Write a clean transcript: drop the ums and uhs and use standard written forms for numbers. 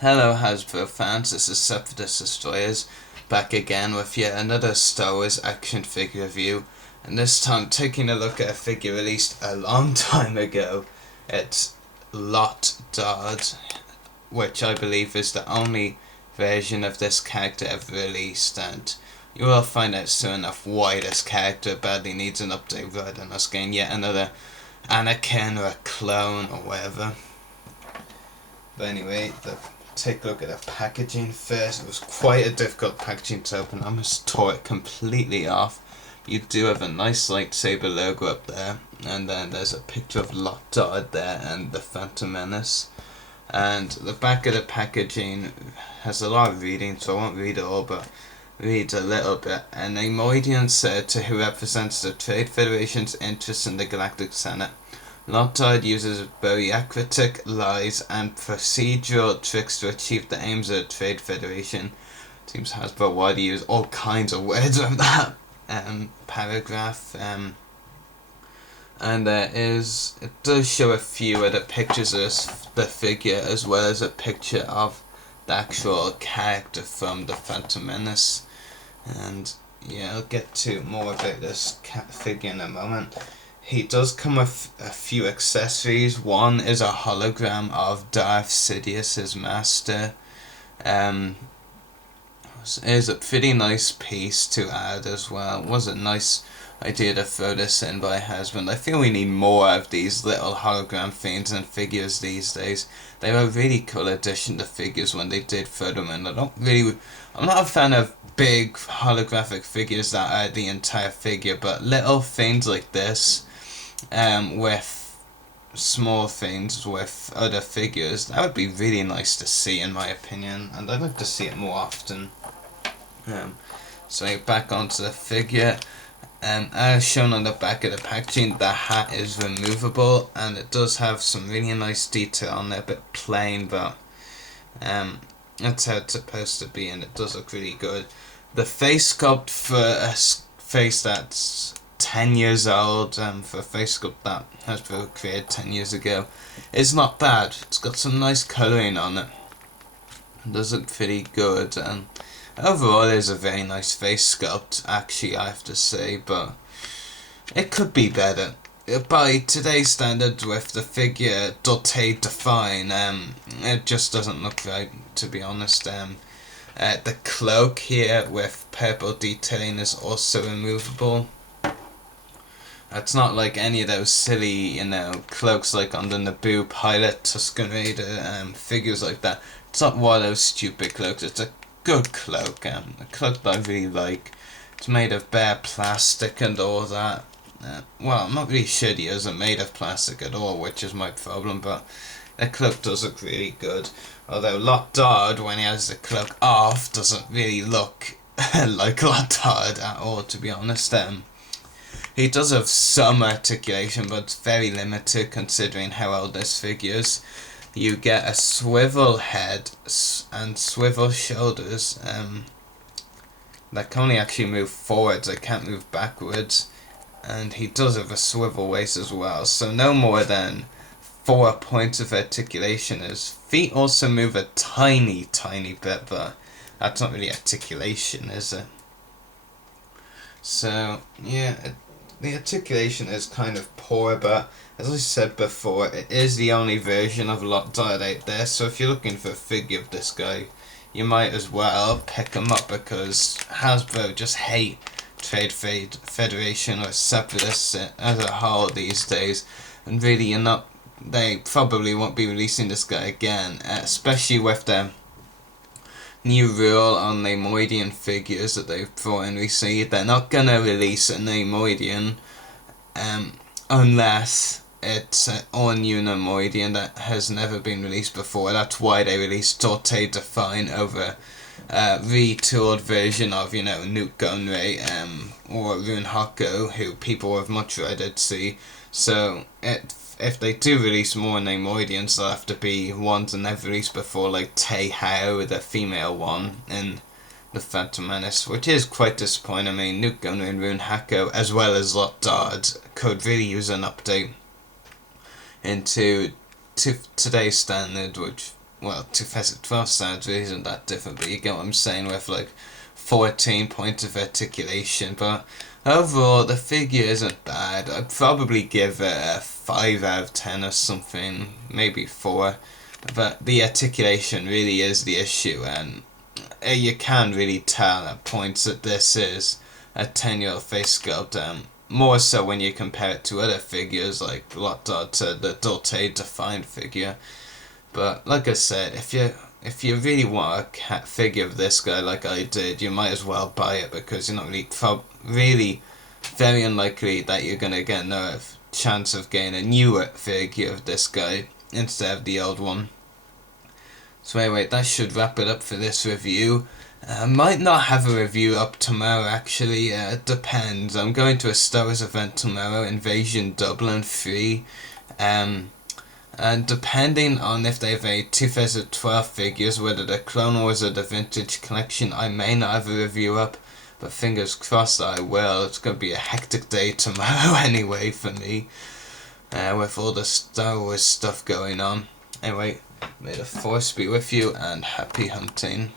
Hello Hasbro fans, this is Separate Destroyers, back again with yet another Star Wars action figure review, and this time taking a look at a figure released a long time ago. It's Lott Dod, which I believe is the only version of this character ever released, and you will find out soon enough why this character badly needs an update rather than us getting yet another Anakin or a clone or whatever. But anyway, take a look at the packaging first. It was quite a difficult packaging to open. I almost tore it completely off. You do have a nice lightsaber logo up there, and then there's a picture of Lott Dod there and the Phantom Menace. And the back of the packaging has a lot of reading, so I won't read it all, but read a little bit. An Amoidian said to who represents the Trade Federation's interests in the Galactic Senate, Lott Dod uses bureaucratic lies and procedural tricks to achieve the aims of the Trade Federation. Seems Hasbro widely use all kinds of words of that paragraph. And it does show a few of the pictures of the figure, as well as a picture of the actual character from the Phantom Menace. And yeah, I'll get to more about this figure in a moment. He does come with a few accessories. One is a hologram of Darth Sidious's master. Is a pretty nice piece to add as well. It was a nice idea to throw this in by Hasbro. I feel we need more of these little hologram things and figures these days. They were a really cool addition to figures when they did throw them in. I'm not a fan of big holographic figures that are the entire figure, but little things like this, with small things with other figures, that would be really nice to see in my opinion, and I'd like to see it more often. So back onto the figure. As shown on the back of the packaging, the hat is removable, and it does have some really nice detail on there, a bit plain, but that's how it's supposed to be, and it does look really good. The face sculpt for a face that's 10 years old, for a face sculpt that Hasbro created 10 years ago, is not bad. It's got some nice colouring on it. It does look pretty good, and overall it is a very nice face sculpt, actually, I have to say, but it could be better. By today's standards, with the figure doté define, it just doesn't look right, to be honest. The cloak here with purple detailing is also removable. It's not like any of those silly, cloaks like on the Naboo pilot, Tusken Raider, figures like that. It's not one of those stupid cloaks. It's a good cloak, a cloak that I really like. It's made of bare plastic and all that. Well, I'm not really sure it isn't made of plastic at all, which is my problem, but the cloak does look really good. Although Lott Dod, when he has the cloak off, doesn't really look like Lott Dod at all, to be honest. He does have some articulation, but it's very limited considering how old this figure is. You get a swivel head and swivel shoulders that can only actually move forwards, they can't move backwards. And he does have a swivel waist as well, so no more than 4 points of articulation. His feet also move a tiny bit, but that's not really articulation, is it? So yeah, the articulation is kind of poor, but as I said before, it is the only version of Lott Dod out there, so if you're looking for a figure of this guy, you might as well pick him up, because Hasbro just hate Trade Federation or Separatists as a whole these days, and really they probably won't be releasing this guy again, especially with the new rule on the Amoidian figures that they've brought in recently. They're not gonna release an Amoidian unless it's an all-new Amoidian that has never been released before. That's why they released Doté Define over a retooled version of, Nute Gunray or Rune Hako, who people would much rather see. So if they do release more Amoidians, they'll have to be ones that never released before, like Tae Hao, the female one, in the Phantom Menace, which is quite disappointing. I mean, Nute Gunray and Rune Hako, as well as Lott Dod, could really use an update into today's standard, which well, 2012 standards really isn't that different, but you get what I'm saying with like 14 points of articulation. But overall, the figure isn't bad. I'd probably give it a 5 out of 10 or something, maybe 4. But the articulation really is the issue, and you can really tell at points that this is a 10-year-old face sculpt. More so when you compare it to other figures like Lott Dod to the Dolce defined figure. But like I said, if you really want a cat figure of this guy like I did, you might as well buy it, because you're not really very unlikely that you're gonna get another chance of getting a newer figure of this guy instead of the old one. So anyway, that should wrap it up for this review. I might not have a review up tomorrow actually, it depends. I'm going to a Star Wars event tomorrow, Invasion Dublin 3. And depending on if they have a 2012 figures, whether the Clone Wars or the Vintage Collection, I may not have a review up, but fingers crossed I will. It's going to be a hectic day tomorrow anyway for me, with all the Star Wars stuff going on. Anyway, may the Force be with you, and happy hunting.